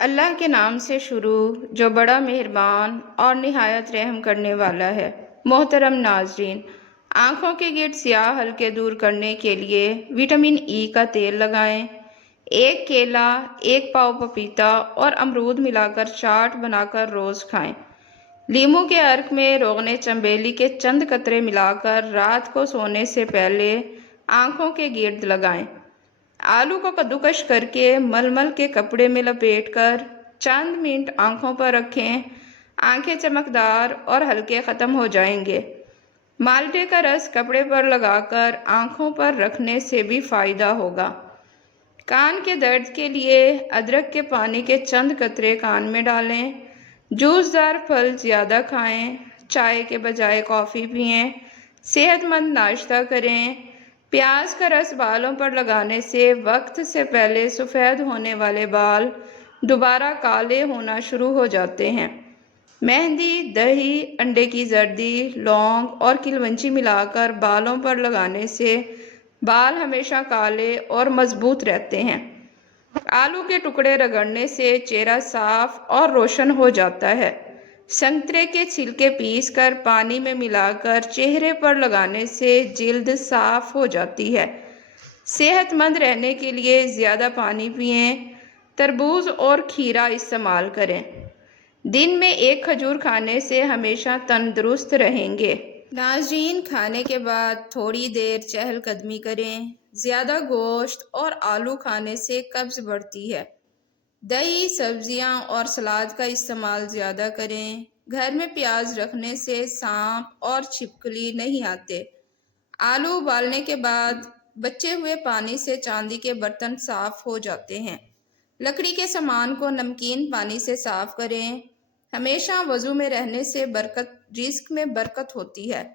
اللہ کے نام سے شروع جو بڑا مہربان اور نہایت رحم کرنے والا ہے۔ محترم ناظرین، آنکھوں کے گرد سیاہ حلقے دور کرنے کے لیے وٹامن ای کا تیل لگائیں۔ ایک کیلا، ایک پاؤ پپیتا اور امرود ملا کر چاٹ بنا کر روز کھائیں۔ لیموں کے عرق میں روغن چنبیلی کے چند قطرے ملا کر رات کو سونے سے پہلے آنکھوں کے گرد لگائیں۔ آلو کو کدوکش کر کے ململ کے کپڑے میں لپیٹ کر چند منٹ آنکھوں پر رکھیں۔ آنکھیں چمکدار اور ہلکے ختم ہو جائیں گے۔ مالٹے کا رس کپڑے پر لگا کر آنکھوں پر رکھنے سے بھی فائدہ ہوگا۔ کان کے درد کے لیے ادرک کے پانی کے چند قطرے کان میں ڈالیں۔ جوس دار پھل زیادہ کھائیں۔ چائے کے بجائے کافی پئیں۔ صحت مند ناشتہ کریں۔ پیاز کا رس بالوں پر لگانے سے وقت سے پہلے سفید ہونے والے بال دوبارہ کالے ہونا شروع ہو جاتے ہیں۔ مہندی، دہی، انڈے کی زردی، لونگ اور کلونچی ملا کر بالوں پر لگانے سے بال ہمیشہ کالے اور مضبوط رہتے ہیں۔ آلو کے ٹکڑے رگڑنے سے چہرہ صاف اور روشن ہو جاتا ہے۔ سنترے کے چھلکے پیس کر پانی میں ملا کر چہرے پر لگانے سے جلد صاف ہو جاتی ہے۔ صحت مند رہنے کے لیے زیادہ پانی پئیں۔ تربوز اور کھیرا استعمال کریں۔ دن میں ایک کھجور کھانے سے ہمیشہ تندرست رہیں گے۔ ناظرین، کھانے کے بعد تھوڑی دیر چہل قدمی کریں۔ زیادہ گوشت اور آلو کھانے سے قبض بڑھتی ہے۔ دہی، سبزیاں اور سلاد کا استعمال زیادہ کریں۔ گھر میں پیاز رکھنے سے سانپ اور چھپکلی نہیں آتے۔ آلو ابالنے کے بعد بچے ہوئے پانی سے چاندی کے برتن صاف ہو جاتے ہیں۔ لکڑی کے سامان کو نمکین پانی سے صاف کریں۔ ہمیشہ وضو میں رہنے سے رزق میں برکت ہوتی ہے۔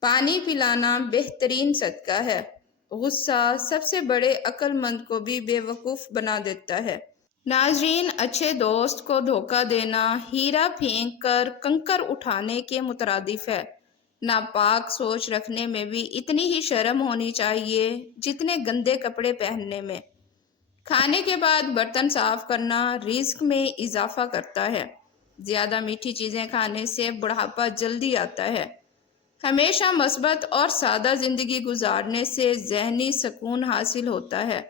پانی پلانا بہترین صدقہ ہے۔ غصہ سب سے بڑے عقل مند کو بھی بے وقوف بنا دیتا ہے۔ ناظرین، اچھے دوست کو دھوکہ دینا ہیرا پھینک کر کنکر اٹھانے کے مترادف ہے۔ ناپاک سوچ رکھنے میں بھی اتنی ہی شرم ہونی چاہیے جتنے گندے کپڑے پہننے میں۔ کھانے کے بعد برتن صاف کرنا رزق میں اضافہ کرتا ہے۔ زیادہ میٹھی چیزیں کھانے سے بڑھاپا جلدی آتا ہے۔ ہمیشہ مثبت اور سادہ زندگی گزارنے سے ذہنی سکون حاصل ہوتا ہے۔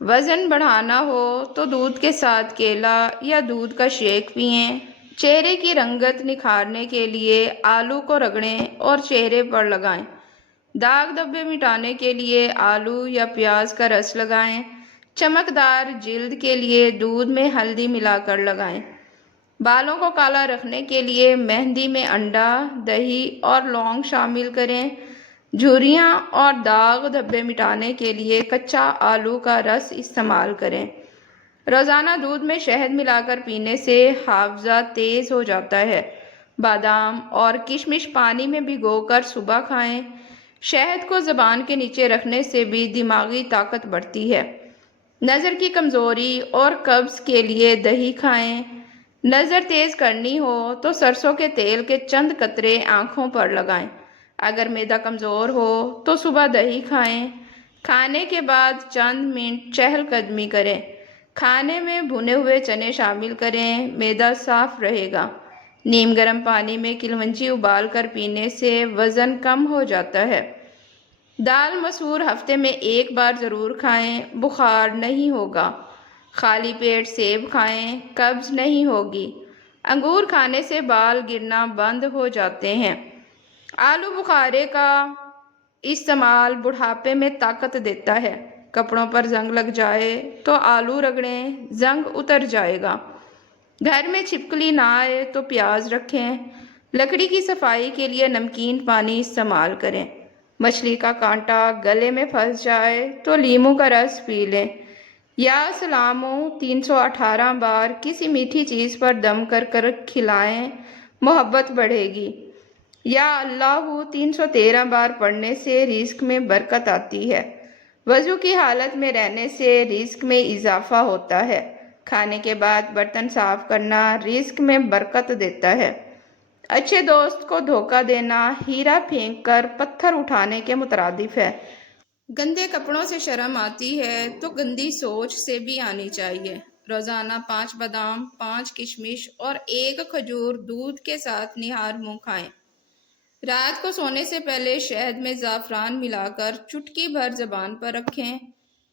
وزن بڑھانا ہو تو دودھ کے ساتھ کیلا یا دودھ کا شیک پئیں۔ چہرے کی رنگت نکھارنے کے لیے آلو کو رگڑیں اور چہرے پر لگائیں۔ داغ دھبے مٹانے کے لیے آلو یا پیاز کا رس لگائیں۔ چمکدار جلد کے لیے دودھ میں ہلدی ملا کر لگائیں۔ بالوں کو کالا رکھنے کے لیے مہندی میں انڈا، دہی اور لونگ شامل کریں۔ جھریاں اور داغ دھبے مٹانے کے لیے کچا آلو کا رس استعمال کریں۔ روزانہ دودھ میں شہد ملا کر پینے سے حافظہ تیز ہو جاتا ہے۔ بادام اور کشمش پانی میں بھگو کر صبح کھائیں۔ شہد کو زبان کے نیچے رکھنے سے بھی دماغی طاقت بڑھتی ہے۔ نظر کی کمزوری اور قبض کے لیے دہی کھائیں۔ نظر تیز کرنی ہو تو سرسوں کے تیل کے چند قطرے آنکھوں پر لگائیں۔ اگر معدہ کمزور ہو تو صبح دہی کھائیں۔ کھانے کے بعد چند منٹ چہل قدمی کریں۔ کھانے میں بھنے ہوئے چنے شامل کریں، معدہ صاف رہے گا۔ نیم گرم پانی میں کلونچی ابال کر پینے سے وزن کم ہو جاتا ہے۔ دال مسور ہفتے میں ایک بار ضرور کھائیں، بخار نہیں ہوگا۔ خالی پیٹ سیب کھائیں، قبض نہیں ہوگی۔ انگور کھانے سے بال گرنا بند ہو جاتے ہیں۔ آلو بخارے کا استعمال بڑھاپے میں طاقت دیتا ہے۔ کپڑوں پر زنگ لگ جائے تو آلو رگڑیں، زنگ اتر جائے گا۔ گھر میں چھپکلی نہ آئے تو پیاز رکھیں۔ لکڑی کی صفائی کے لیے نمکین پانی استعمال کریں۔ مچھلی کا کانٹا گلے میں پھنس جائے تو لیموں کا رس پی لیں۔ یا سلاموں 318 بار کسی میٹھی چیز پر دم کر کر کھلائیں، محبت بڑھے گی۔ یا اللہ 313 بار پڑھنے سے رزق میں برکت آتی ہے۔ وضو کی حالت میں رہنے سے رزق میں اضافہ ہوتا ہے۔ کھانے کے بعد برتن صاف کرنا رزق میں برکت دیتا ہے۔ اچھے دوست کو دھوکہ دینا ہیرا پھینک کر پتھر اٹھانے کے مترادف ہے۔ گندے کپڑوں سے شرم آتی ہے تو گندی سوچ سے بھی آنی چاہیے۔ روزانہ 5 بادام، 5 کشمش اور 1 کھجور دودھ کے ساتھ نہار منہ کھائیں۔ رات کو سونے سے پہلے شہد میں زعفران ملا کر چٹکی بھر زبان پر رکھیں۔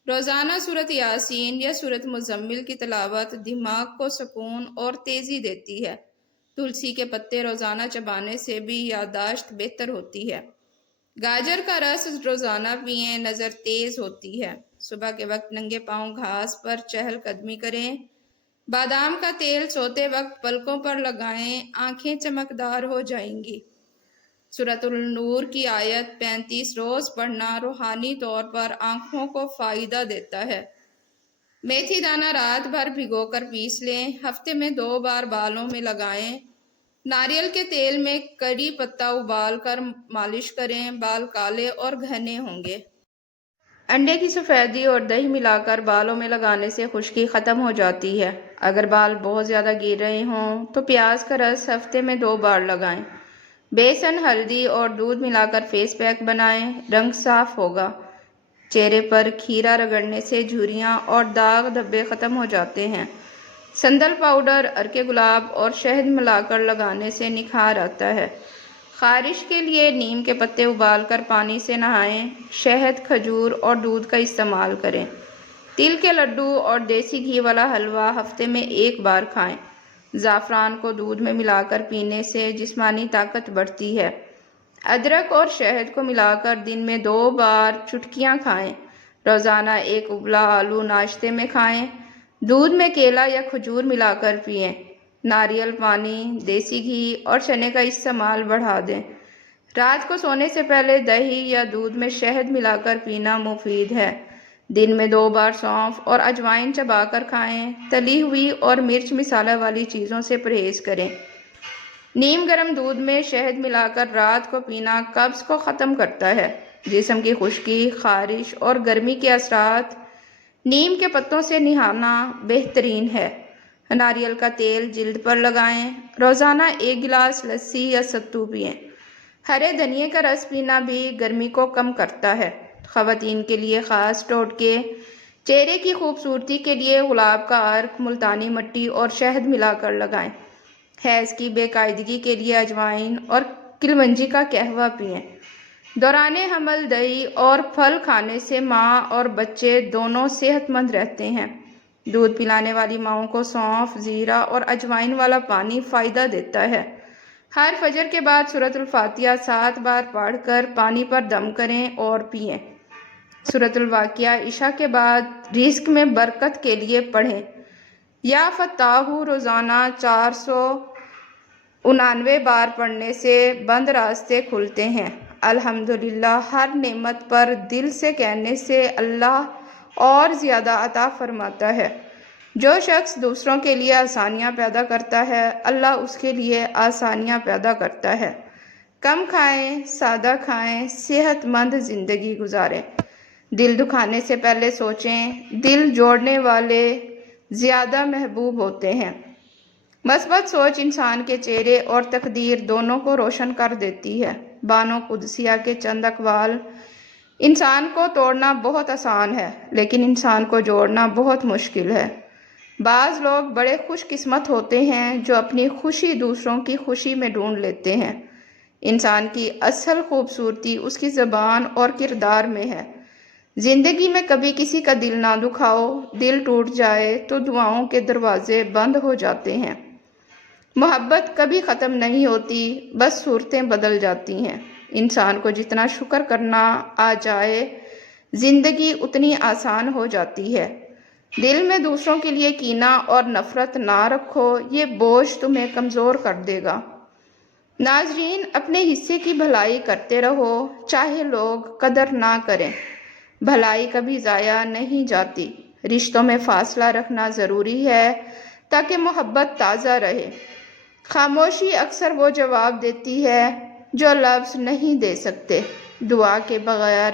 روزانہ سورۃ یاسین یا سورۃ مزمل کی تلاوت دماغ کو سکون اور تیزی دیتی ہے۔ تلسی کے پتے روزانہ چبانے سے بھی یادداشت بہتر ہوتی ہے۔ گاجر کا رس روزانہ پئیں، نظر تیز ہوتی ہے۔ صبح کے وقت ننگے پاؤں گھاس پر چہل قدمی کریں۔ بادام کا تیل سوتے وقت پلکوں پر لگائیں، آنکھیں چمکدار ہو جائیں گی۔ سورۃ النور کی آیت 35 روز پڑھنا روحانی طور پر آنکھوں کو فائدہ دیتا ہے۔ میتھی دانہ رات بھر بھگو کر پیس لیں، ہفتے میں 2 بار بالوں میں لگائیں۔ ناریل کے تیل میں کری پتہ ابال کر مالش کریں، بال کالے اور گھنے ہوں گے۔ انڈے کی سفیدی اور دہی ملا کر بالوں میں لگانے سے خشکی ختم ہو جاتی ہے۔ اگر بال بہت زیادہ گر رہے ہوں تو پیاز کا رس ہفتے میں 2 بار لگائیں۔ بیسن، ہلدی اور دودھ ملا کر فیس پیک بنائیں، رنگ صاف ہوگا۔ چہرے پر کھیرا رگڑنے سے جھریاں اور داغ دھبے ختم ہو جاتے ہیں۔ سندل پاؤڈر، ارک گلاب اور شہد ملا کر لگانے سے نکھار آتا ہے۔ خارش کے لیے نیم کے پتے ابال کر پانی سے نہائیں، شہد، کھجور اور دودھ کا استعمال کریں۔ تل کے لڈو اور دیسی گھی والا حلوہ ہفتے میں 1 بار کھائیں۔ زعفران کو دودھ میں ملا کر پینے سے جسمانی طاقت بڑھتی ہے۔ ادرک اور شہد کو ملا کر دن میں 2 بار چٹکیاں کھائیں۔ روزانہ 1 ابلا آلو ناشتے میں کھائیں۔ دودھ میں کیلا یا کھجور ملا کر پئیں۔ ناریل پانی، دیسی گھی اور چنے کا استعمال بڑھا دیں۔ رات کو سونے سے پہلے دہی یا دودھ میں شہد ملا کر پینا مفید ہے۔ دن میں 2 بار سونف اور اجوائن چبا کر کھائیں۔ تلی ہوئی اور مرچ مسالہ والی چیزوں سے پرہیز کریں۔ نیم گرم دودھ میں شہد ملا کر رات کو پینا قبض کو ختم کرتا ہے۔ جسم کی خشکی، خارش اور گرمی کے اثرات نیم کے پتوں سے نہانا بہترین ہے۔ ناریل کا تیل جلد پر لگائیں۔ روزانہ 1 گلاس لسی یا ستو پئیں۔ ہرے دھنیے کا رس پینا بھی گرمی کو کم کرتا ہے۔ خواتین کے لیے خاص ٹوٹکے: چہرے کی خوبصورتی کے لیے گلاب کا عرق، ملتانی مٹی اور شہد ملا کر لگائیں۔ حیض کی بے قاعدگی کے لیے اجوائن اور کلونجی کا قہوہ پئیں۔ دوران حمل دہی اور پھل کھانے سے ماں اور بچے دونوں صحت مند رہتے ہیں۔ دودھ پلانے والی ماؤں کو سونف، زیرہ اور اجوائن والا پانی فائدہ دیتا ہے۔ ہر فجر کے بعد سورۃ الفاتحہ 7 بار پڑھ کر پانی پر دم کریں اور پئیں۔ سورۃ الواقعہ عشاء کے بعد رزق میں برکت کے لیے پڑھیں۔ یا فتاحو روزانہ 499 بار پڑھنے سے بند راستے کھلتے ہیں۔ الحمدللہ، ہر نعمت پر دل سے کہنے سے اللہ اور زیادہ عطا فرماتا ہے۔ جو شخص دوسروں کے لیے آسانیاں پیدا کرتا ہے، اللہ اس کے لیے آسانیاں پیدا کرتا ہے۔ کم کھائیں، سادہ کھائیں، صحت مند زندگی گزاریں۔ دل دکھانے سے پہلے سوچیں، دل جوڑنے والے زیادہ محبوب ہوتے ہیں۔ مثبت سوچ انسان کے چہرے اور تقدیر دونوں کو روشن کر دیتی ہے۔ بانو قدسیہ کے چند اقوال: انسان کو توڑنا بہت آسان ہے، لیکن انسان کو جوڑنا بہت مشکل ہے۔ بعض لوگ بڑے خوش قسمت ہوتے ہیں جو اپنی خوشی دوسروں کی خوشی میں ڈھونڈ لیتے ہیں۔ انسان کی اصل خوبصورتی اس کی زبان اور کردار میں ہے۔ زندگی میں کبھی کسی کا دل نہ دکھاؤ، دل ٹوٹ جائے تو دعاؤں کے دروازے بند ہو جاتے ہیں۔ محبت کبھی ختم نہیں ہوتی، بس صورتیں بدل جاتی ہیں۔ انسان کو جتنا شکر کرنا آ جائے، زندگی اتنی آسان ہو جاتی ہے۔ دل میں دوسروں کے لیے کینہ اور نفرت نہ رکھو، یہ بوجھ تمہیں کمزور کر دے گا۔ ناظرین، اپنے حصے کی بھلائی کرتے رہو، چاہے لوگ قدر نہ کریں۔ بھلائی کبھی ضائع نہیں جاتی۔ رشتوں میں فاصلہ رکھنا ضروری ہے تاکہ محبت تازہ رہے۔ خاموشی اکثر وہ جواب دیتی ہے جو لفظ نہیں دے سکتے۔ دعا کے بغیر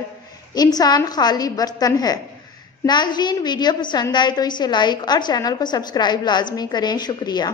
انسان خالی برتن ہے۔ ناظرین، ویڈیو پسند آئے تو اسے لائک اور چینل کو سبسکرائب لازمی کریں۔ شکریہ۔